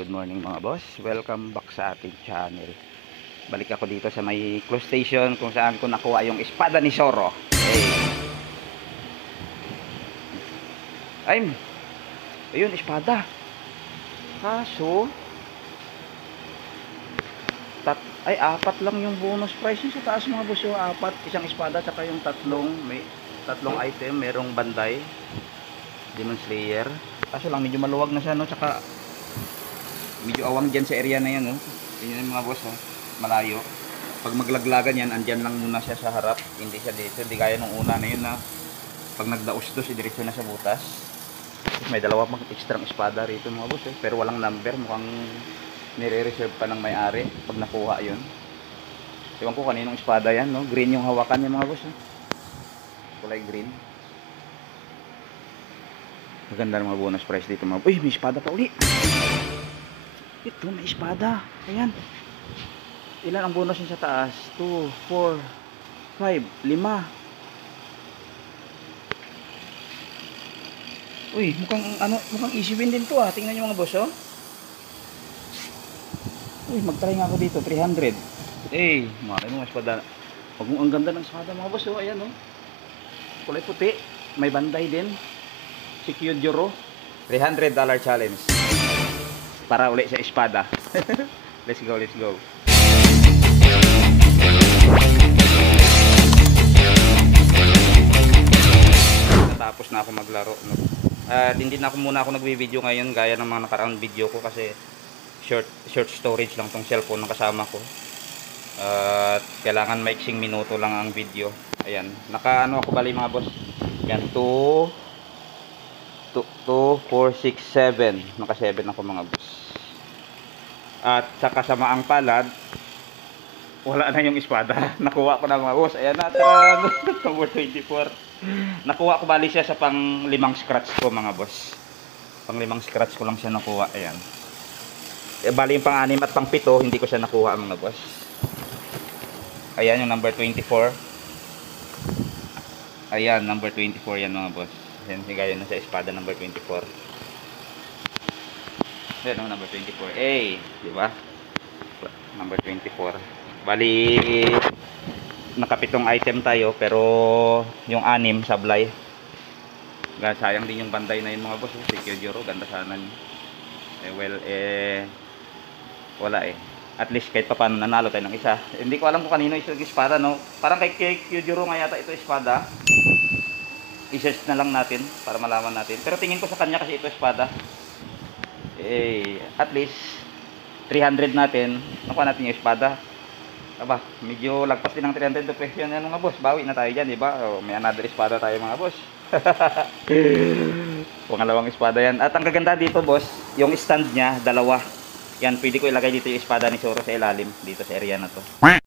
good morning mga boss. Welcome back sa ating channel. Balik ako dito sa may close station kung saan ko nakuha yung espada ni Zoro. Ay, ayun, espada. Kaso, apat lang yung bonus price sa taas mga boss. Yung apat, isang espada, saka yung may tatlong item, merong banday, Demon Slayer. Kaso lang medyo maluwag na siya, no? Tsaka medyo awang dyan sa area na yan, no? Tingnan mga boss, no? Malayo. Pag maglaglagan yan, andyan lang muna siya sa harap, hindi siya dito. Hindi gaya nung una na yun, na pag nagdaos-dos, diretso na sa butas. May dalawa pang extra espada rito mga boss, eh. Pero walang number, mukhang nire-reserve pa ng may-ari pag nakuha yun. Ewan ko kaninong espada yan, no? Green yung hawakan niya mga boss, eh. Kulay green. Maganda ng mga bonus price dito mga. Uy, may espada pa uli. Ito, may espada. Ayan. Ilan ang bonus niya sa taas? 2, 4, 5, 5. Uy, mukhang easy win din to, ah. Tingnan niyo mga boss, oh. Uy, mag-try nga ako dito, 300. Eh, mga espada. Ang ganda ng espada mga boss, oh. Ayan, oh. Kulay puti. May banday din. Si Kyojuro. $300 challenge. Para uli sa espada. Let's go, let's go. Natapos na ako maglaro, no? Hindi na ako muna nagbi-video ngayon gaya ng mga nakaraang video ko kasi short storage lang tong cellphone ng kasama ko. Kailangan maiksing minuto lang ang video. Ayan, naka ako bali mga boss. Yan, 2, 4, 6, 7. Naka 7 ako mga boss. At sa kasamaang palad, wala na yung espada. Nakuha ko na mga boss. Ayan na, number 24. Nakuha ko bali siya sa pang 5 scratch ko mga boss. Pang 5 scratch ko lang siya nakuha. Ayan. Bali yung pang 6 at pang 7 hindi ko siya nakuha mga boss. Ayan yung number 24. Ayan, number 24 yan mga boss. Ayan, gaya na sa espada number 24. Ayan ang number 24. Di ba? Number 24. Bali, nakapitong item tayo, pero yung 6 sablay. Sayang din yung banday na yun mga boss. Si Kyojuro, ganda sana. Wala eh. At least kahit pa paano nanalo tayo ng isa. Hindi ko alam kung kanino yung espada, no? Parang kay Kyojuro nga yata ito espada. I-search na lang natin para malaman natin. Pero tingin ko sa kanya kasi ito espada. At least 300 natin. Nakuha natin yung espada. Aba, medyo lagpas din ng 300 to presyo na mga boss. Bawi na tayo dyan, di ba? May another espada tayo mga boss. Pangalawang espada yan. At ang kaganda dito boss, yung stand niya, dalawa. Yan, pwede ko ilagay dito yung espada ni Zoro sa ilalim. Dito sa area na to.